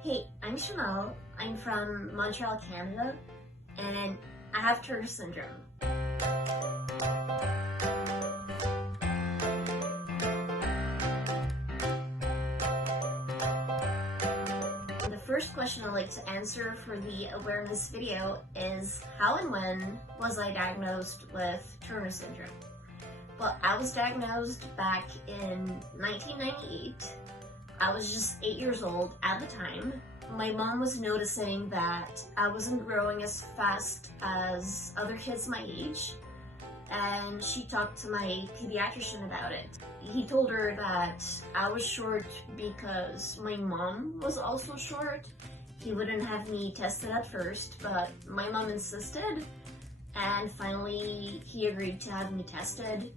Hey, I'm Chanelle. I'm from Montreal, Canada, and I have Turner syndrome. The first question I'd like to answer for the awareness video is how and when was I diagnosed with Turner syndrome? Well, I was diagnosed back in 1998. I was just 8 years old at the time. My mom was noticing that I wasn't growing as fast as other kids my age, and she talked to my pediatrician about it. He told her that I was short because my mom was also short. He wouldn't have me tested at first, but my mom insisted, and finally he agreed to have me tested.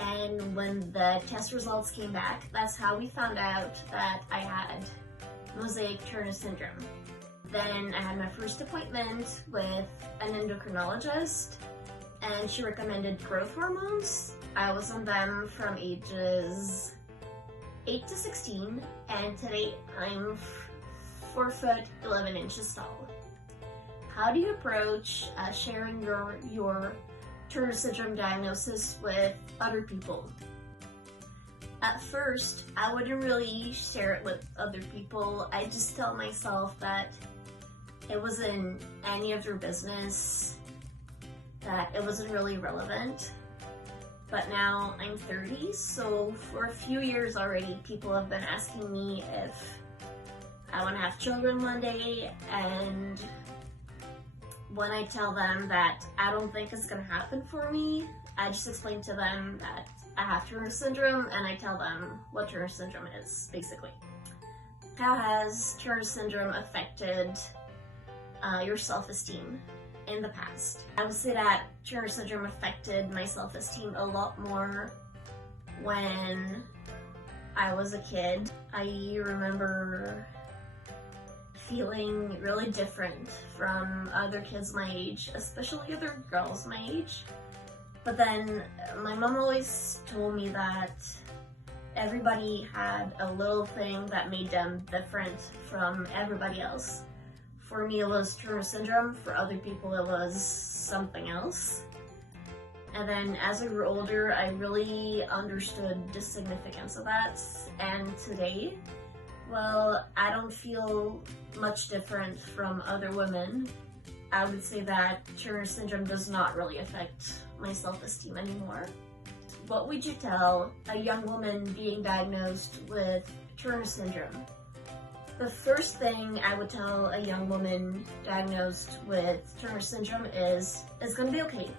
And when the test results came back, that's how we found out that I had mosaic Turner syndrome. Then I had my first appointment with an endocrinologist, and she recommended growth hormones. I was on them from ages 8 to 16, and today I'm 4 foot 11 inches tall. How do you approach sharing your Turner syndrome diagnosis with other people? At first, I wouldn't really share it with other people. I just tell myself that it wasn't any of their business, that it wasn't really relevant. But now I'm 30, so for a few years already, people have been asking me if I want to have children one day, and when I tell them that I don't think it's gonna happen for me, I just explain to them that I have Turner syndrome, and I tell them what Turner syndrome is, basically. How has Turner syndrome affected your self-esteem in the past? I would say that Turner syndrome affected my self-esteem a lot more when I was a kid. I remember feeling really different from other kids my age, especially other girls my age. But then my mom always told me that everybody had a little thing that made them different from everybody else. For me, it was Turner syndrome. For other people, it was something else. And then as I grew older, I really understood the significance of that. And today, well, I don't feel much different from other women. I would say that Turner syndrome does not really affect my self-esteem anymore. What would you tell a young woman being diagnosed with Turner syndrome? The first thing I would tell a young woman diagnosed with Turner syndrome is it's gonna be okay.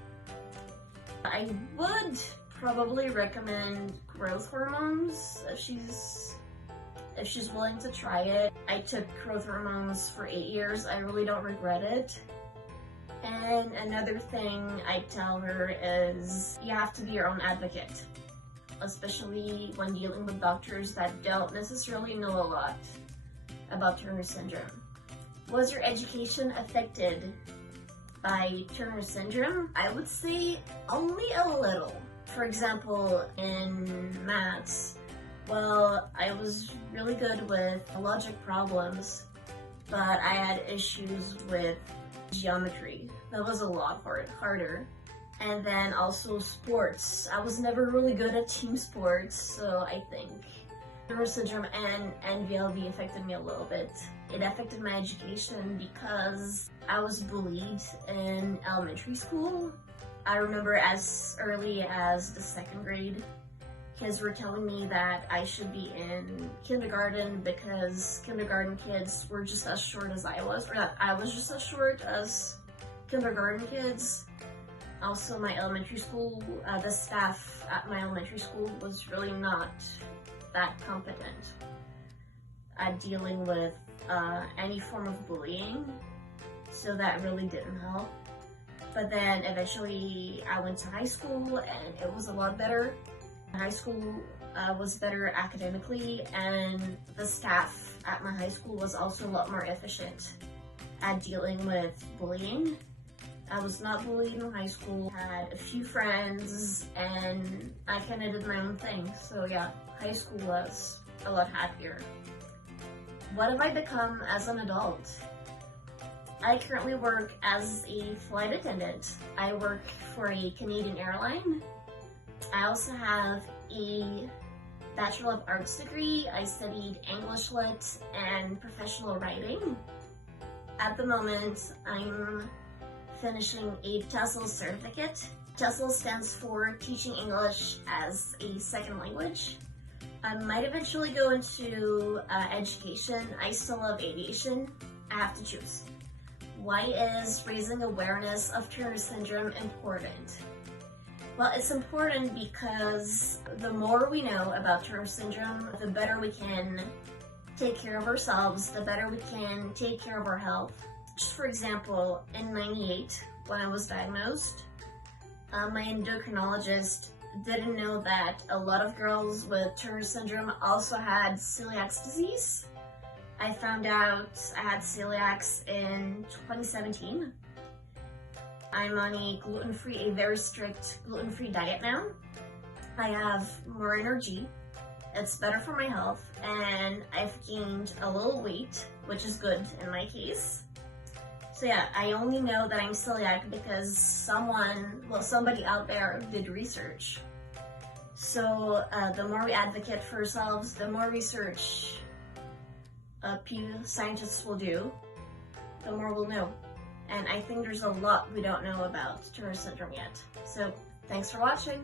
I would probably recommend growth hormones if she's willing to try it. I took growth hormones for 8 years. I really don't regret it. And another thing I tell her is you have to be your own advocate, especially when dealing with doctors that don't necessarily know a lot about Turner syndrome. Was your education affected by Turner syndrome? I would say only a little. For example, in maths, well, I was really good with logic problems, but I had issues with geometry. That was a lot harder. And then also sports. I was never really good at team sports, so I think Turner syndrome and NVLB affected me a little bit. It affected my education because I was bullied in elementary school. I remember as early as the 2nd grade, kids were telling me that I should be in kindergarten because kindergarten kids were just as short as I was, or that I was just as short as kindergarten kids. Also, my elementary school, the staff at my elementary school was really not that competent at dealing with any form of bullying, so that really didn't help. But then eventually I went to high school and it was a lot better. High school was better academically, and the staff at my high school was also a lot more efficient at dealing with bullying. I was not bullied in high school, had a few friends, and I kind of did my own thing. So yeah, high school was a lot happier. What have I become as an adult? I currently work as a flight attendant. I work for a Canadian airline. I also have a Bachelor of Arts degree. I studied English Lit and professional writing. At the moment, I'm finishing a TESOL certificate. TESOL stands for Teaching English as a Second Language. I might eventually go into education. I still love aviation. I have to choose. Why is raising awareness of Turner syndrome important? Well, it's important because the more we know about Turner syndrome, the better we can take care of ourselves, the better we can take care of our health. Just for example, in '98, when I was diagnosed, my endocrinologist didn't know that a lot of girls with Turner syndrome also had celiac disease. I found out I had celiac in 2017. I'm on a very strict gluten-free diet now. I have more energy, it's better for my health, and I've gained a little weight, which is good in my case. So yeah, I only know that I'm celiac because somebody out there did research. So the more we advocate for ourselves, the more research scientists will do, the more we'll know. And I think there's a lot we don't know about Turner syndrome yet. So thanks for watching.